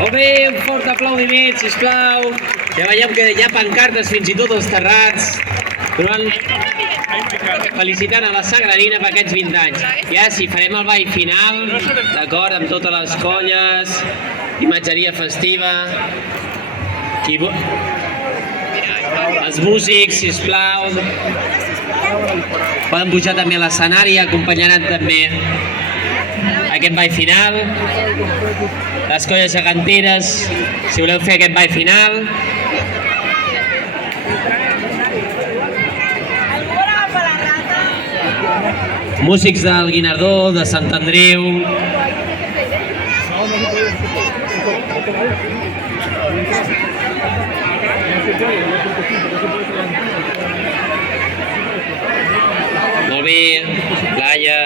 Molt bé, un fort aplaudiment, sisplau. Ja veiem que hi ha pancartes fins i tot als terrats, felicitant a la Sagrarina per aquests 20 anys. Ja si farem el ball final, d'acord, amb totes les colles, imatgeria festiva, els músics, sisplau, poden pujar també a l'escenari i acompanyaran també aquest ball final. Les colles geganteres, si voleu fer aquest ball final. Músics del Guinardó, de Sant Andreu. Molt bé, Laia.